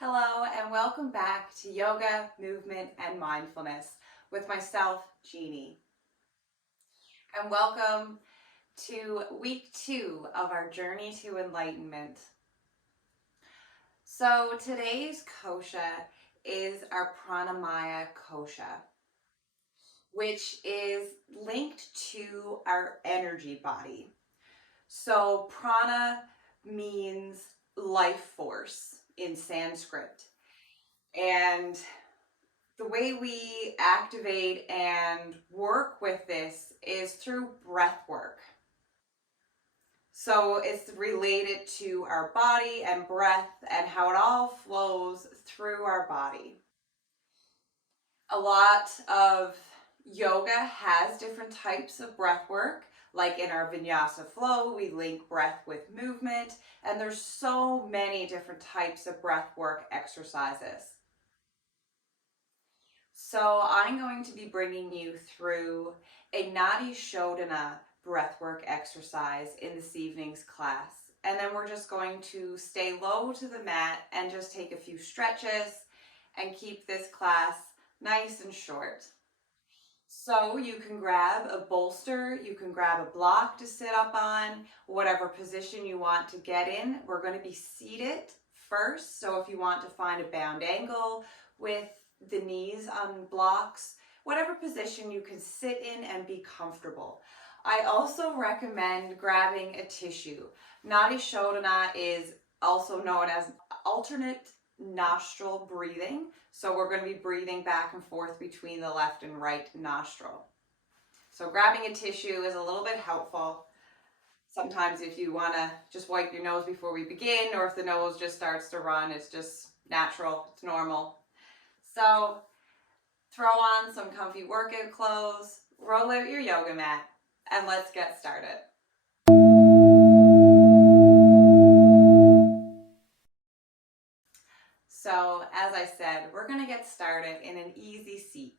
Hello and welcome back to Yoga, Movement, and Mindfulness with myself, Jeannie. And welcome to week 2 of our journey to enlightenment. So today's kosha is our Pranamaya Kosha, which is linked to our energy body. So prana means life force in Sanskrit. And the way we activate and work with this is through breath work. So it's related to our body and breath and how it all flows through our body. A lot of yoga has different types of breath work. Like in our vinyasa flow, we link breath with movement, and there's so many different types of breath work exercises. So I'm going to be bringing you through a Nadi Shodhana breathwork exercise in this evening's class. And then we're just going to stay low to the mat and just take a few stretches and keep this class nice and short. So you can grab a bolster, you can grab a block to sit up on, whatever position you want to get in. We're going to be seated first. So if you want to find a bound angle with the knees on blocks, whatever position you can sit in and be comfortable. I also recommend grabbing a tissue. Nadi Shodhana is also known as alternate nostril breathing. So we're going to be breathing back and forth between the left and right nostril. So grabbing a tissue is a little bit helpful. Sometimes if you want to just wipe your nose before we begin, or if the nose just starts to run, it's just natural, it's normal. So throw on some comfy workout clothes, roll out your yoga mat, and let's get started. So as I said, we're going to get started in an easy seat.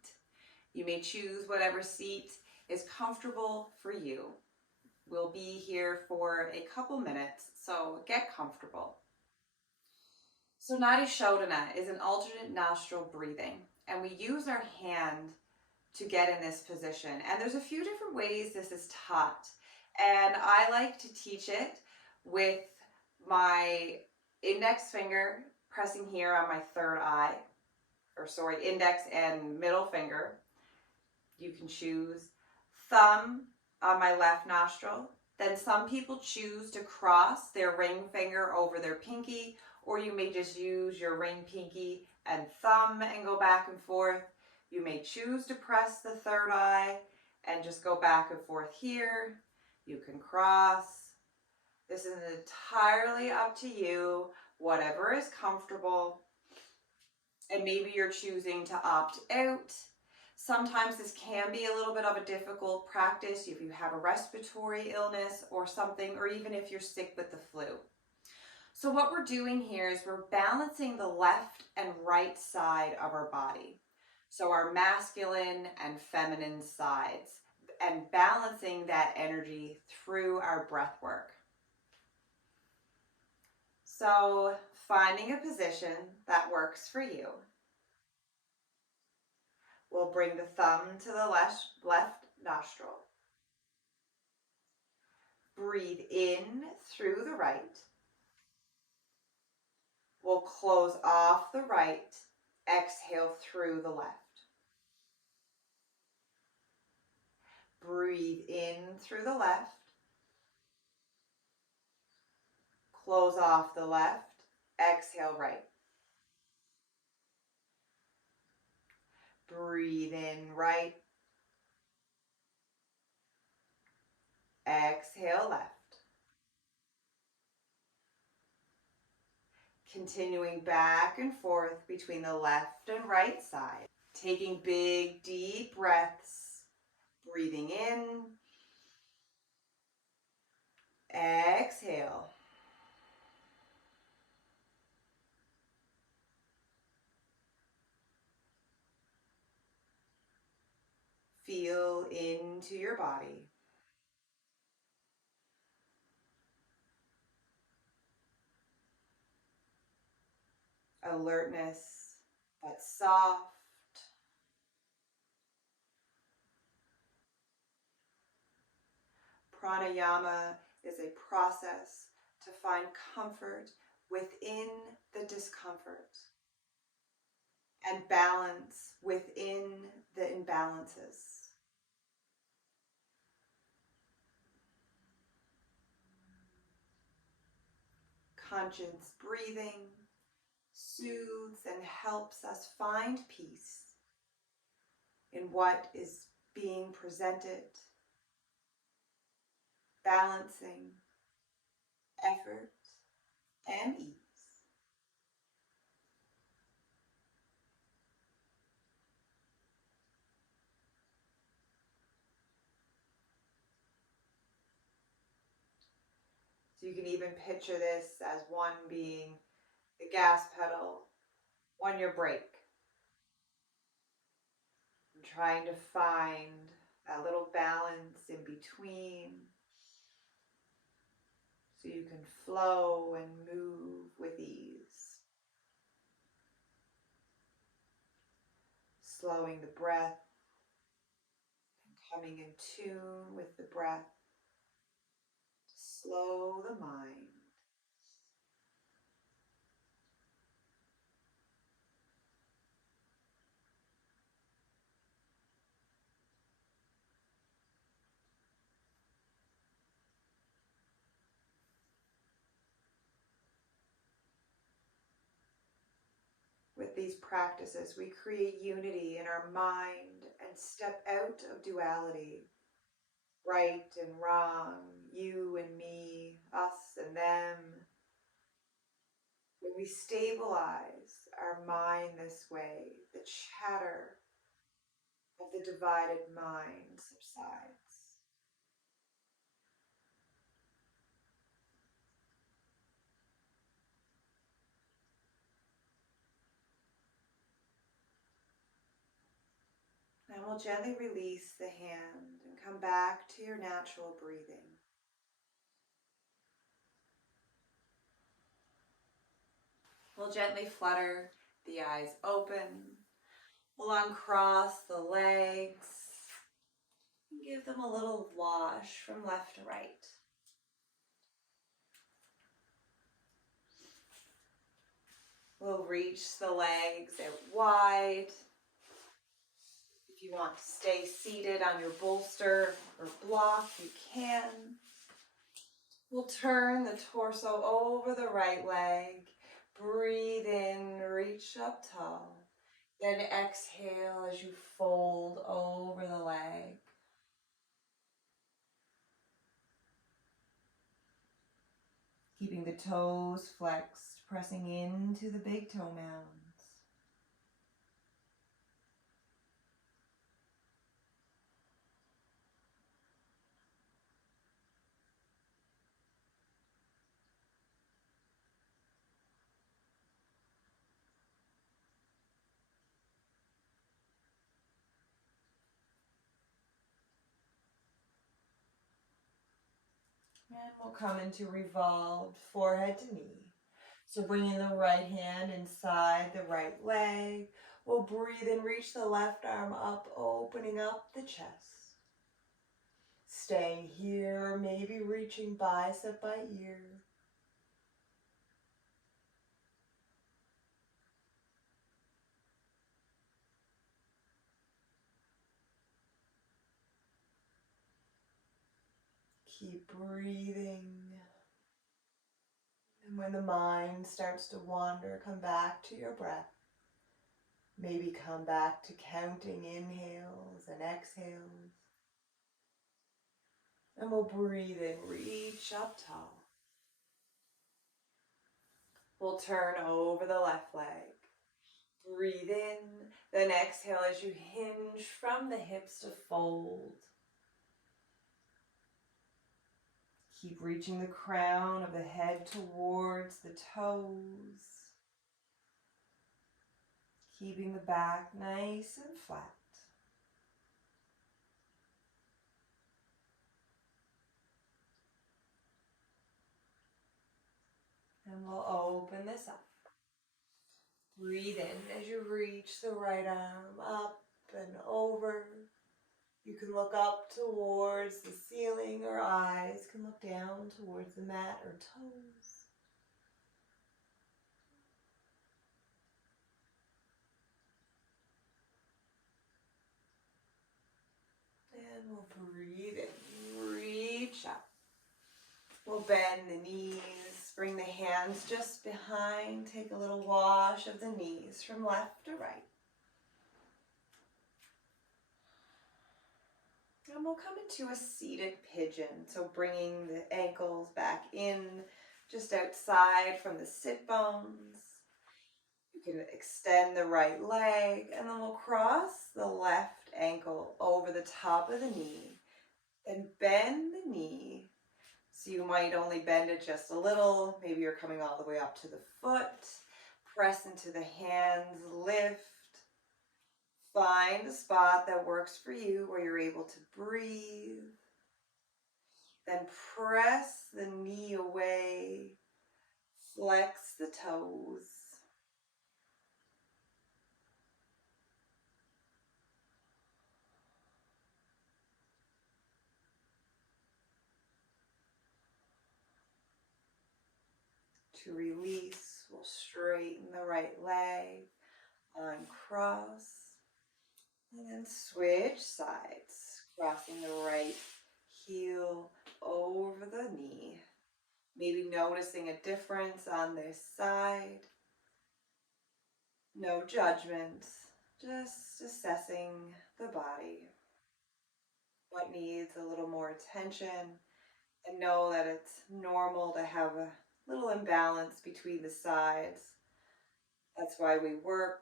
You may choose whatever seat is comfortable for you. We'll be here for a couple minutes, so get comfortable. So Nadi Shodhana is an alternate nostril breathing, and we use our hand to get in this position. And there's a few different ways this is taught. And I like to teach it with my index finger pressing here on my third eye, index and middle finger. You can choose thumb on my left nostril. Then some people choose to cross their ring finger over their pinky, or you may just use your ring pinky and thumb and go back and forth. You may choose to press the third eye and just go back and forth here. You can cross. This is entirely up to you, whatever is comfortable. And maybe you're choosing to opt out. Sometimes this can be a little bit of a difficult practice if you have a respiratory illness or something, or even if you're sick with the flu. So what we're doing here is we're balancing the left and right side of our body. So our masculine and feminine sides, and balancing that energy through our breath work. So finding a position that works for you. We'll bring the thumb to the left nostril. Breathe in through the right. We'll close off the right. Exhale through the left. Breathe in through the left. Close off the left. Exhale right. Breathe in right. Exhale left. Continuing back and forth between the left and right side. Taking big, deep breaths. Breathing in. Exhale. Feel into your body. alertness, but soft. Pranayama is a process to find comfort within the discomfort and balance within the imbalances. Conscious breathing soothes and helps us find peace in what is being presented, balancing effort and ease. So you can even picture this as one being the gas pedal, one your brake. And trying to find that little balance in between so you can flow and move with ease. Slowing the breath and coming in tune with the breath to slow the mind. With these practices, we create unity in our mind and step out of duality, right and wrong, you and me, us and them. When we stabilize our mind this way, the chatter of the divided mind subsides. And we'll gently release the hand and come back to your natural breathing. We'll gently flutter the eyes open. We'll uncross the legs and give them a little wash from left to right. We'll reach the legs out wide. If you want to stay seated on your bolster or block, you can. We'll turn the torso over the right leg. Breathe in, reach up tall. Then exhale as you fold over the leg. Keeping the toes flexed, pressing into the big toe mounds. And we'll come into revolved forehead to knee. So bringing the right hand inside the right leg. We'll breathe and reach the left arm up, opening up the chest. Staying here, maybe reaching bicep by ear. Keep breathing. And when the mind starts to wander, come back to your breath. Maybe come back to counting inhales and exhales. And we'll breathe in, reach up tall. We'll turn over the left leg. Breathe in, then exhale as you hinge from the hips to fold. Keep reaching the crown of the head towards the toes. Keeping the back nice and flat. And we'll open this up. Breathe in as you reach the right arm up and over. You can look up towards the ceiling, or eyes can look down towards the mat or toes. And we'll breathe in, reach up. We'll bend the knees, bring the hands just behind, take a little wash of the knees from left to right. And we'll come into a seated pigeon, so bringing the ankles back in just outside from the sit bones. You can extend the right leg, and then we'll cross the left ankle over the top of the knee and bend the knee. So you might only bend it just a little. Maybe you're coming all the way up to the foot. Press into the hands, lift. Find a spot that works for you where you're able to breathe. Then press the knee away. Flex the toes. To release, we'll straighten the right leg, uncross, and then switch sides, crossing the right heel over the knee. Maybe noticing a difference on this side. No judgment, just assessing the body. What needs a little more attention, and know that it's normal to have a little imbalance between the sides. That's why we work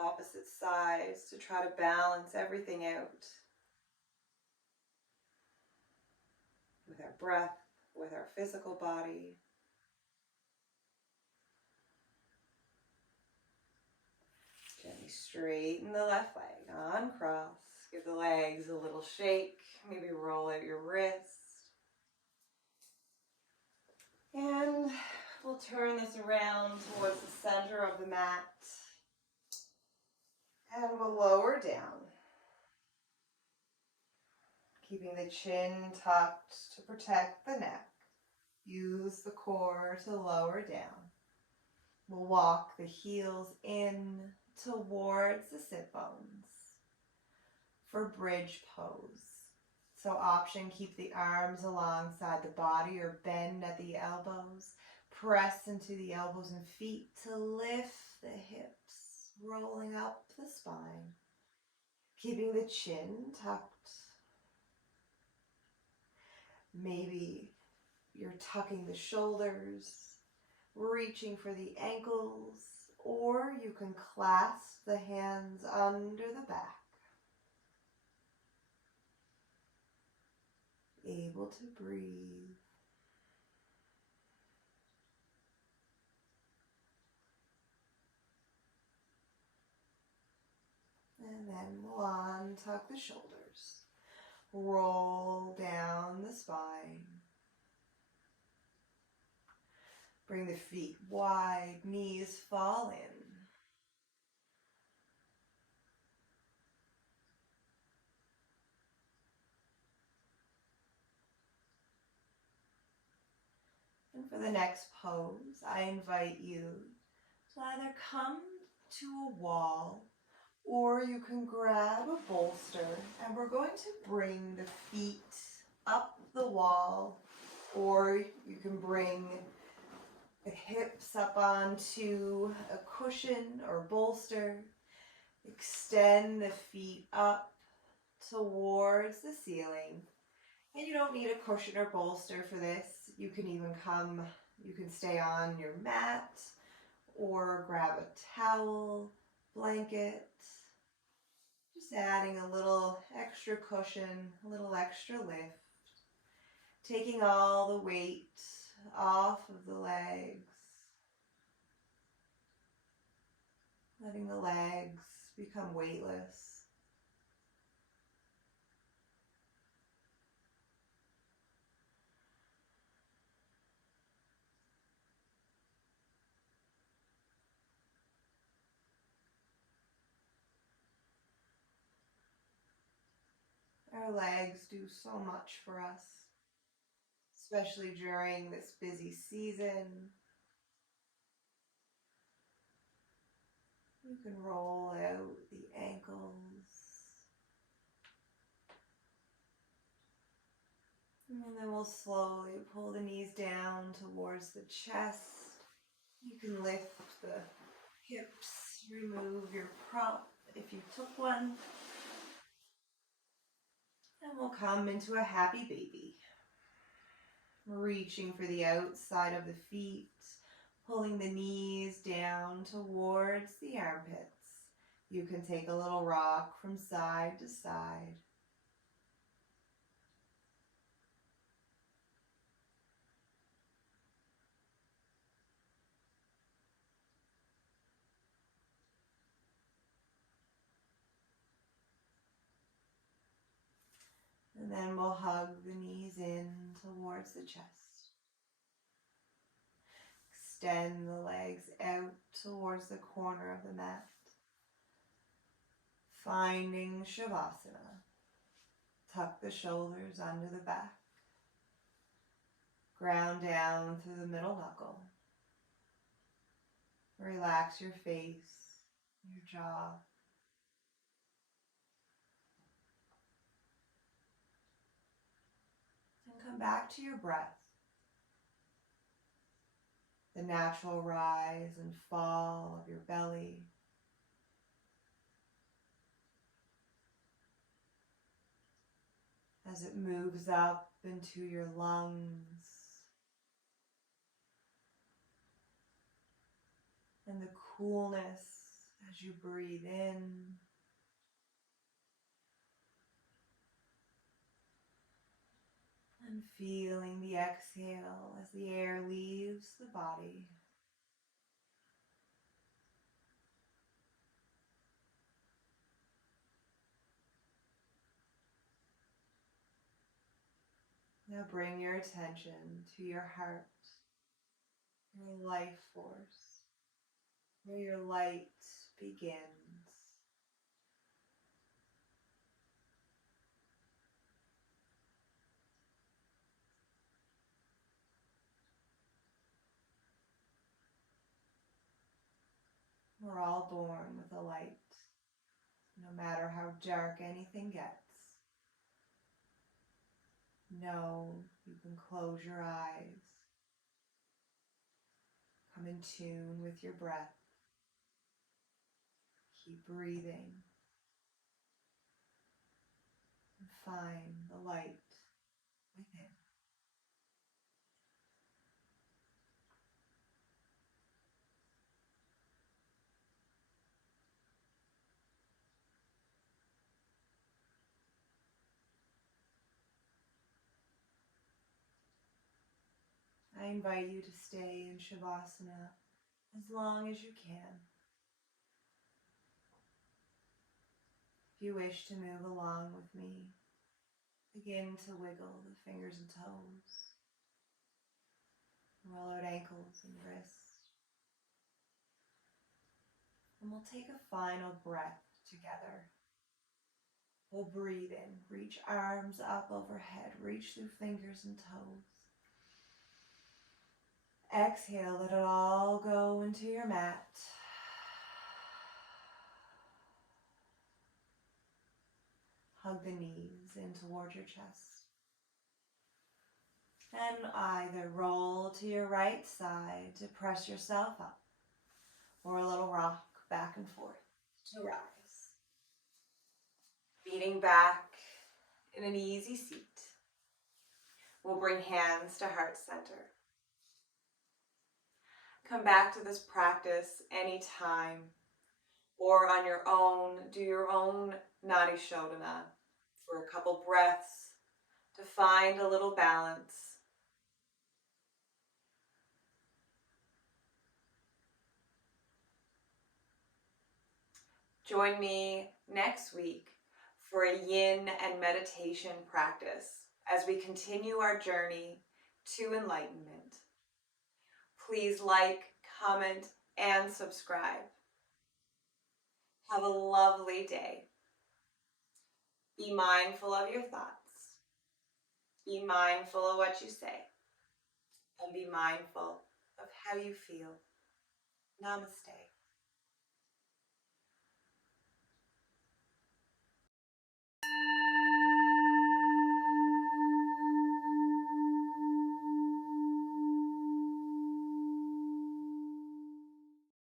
opposite sides to try to balance everything out with our breath, with our physical body. Gently straighten the left leg, uncross. Give the legs a little shake. Maybe roll out your wrist. And we'll turn this around towards the center of the mat. And we'll lower down. Keeping the chin tucked to protect the neck. Use the core to lower down. We'll walk the heels in towards the sit bones for bridge pose. So option, keep the arms alongside the body or bend at the elbows. Press into the elbows and feet to lift the hips, rolling up the spine. Keeping the chin tucked. Maybe you're tucking the shoulders, reaching for the ankles, or you can clasp the hands under the back. Able to breathe. And then we'll untuck the shoulders. Roll down the spine. Bring the feet wide, knees fall in. And for the next pose, I invite you to either come to a wall, or you can grab a bolster, and we're going to bring the feet up the wall, or you can bring the hips up onto a cushion or bolster. Extend the feet up towards the ceiling. And you don't need a cushion or bolster for this. You can stay on your mat or grab a towel, blanket. Just adding a little extra cushion, a little extra lift. Taking all the weight off of the legs. Letting the legs become weightless. Our legs do so much for us, especially during this busy season. You can roll out the ankles. And then we'll slowly pull the knees down towards the chest. You can lift the hips, remove your prop if you took one. And we'll come into a happy baby. Reaching for the outside of the feet, pulling the knees down towards the armpits. You can take a little rock from side to side. And then we'll hug the knees in towards the chest. Extend the legs out towards the corner of the mat. Finding Shavasana. Tuck the shoulders under the back. Ground down through the middle knuckle. Relax your face, your jaw. And come back to your breath. The natural rise and fall of your belly. As it moves up into your lungs. And the coolness as you breathe in. And feeling the exhale as the air leaves the body. Now bring your attention to your heart, your life force, where your light begins. We're all born with a light, no matter how dark anything gets. Know you can close your eyes. Come in tune with your breath. Keep breathing. And find the light within. I invite you to stay in Shavasana as long as you can. If you wish to move along with me, begin to wiggle the fingers and toes. Roll out ankles and wrists. And we'll take a final breath together. We'll breathe in, reach arms up overhead, reach through fingers and toes. Exhale, let it all go into your mat. Hug the knees in towards your chest. And either roll to your right side to press yourself up, or a little rock back and forth to rise. Feeding back in an easy seat. We'll bring hands to heart center. Come back to this practice anytime, or on your own, do your own Nadi Shodhana for a couple breaths to find a little balance. Join me next week for a yin and meditation practice as we continue our journey to enlightenment. Please like, comment, and subscribe. Have a lovely day. Be mindful of your thoughts. Be mindful of what you say. And be mindful of how you feel. Namaste.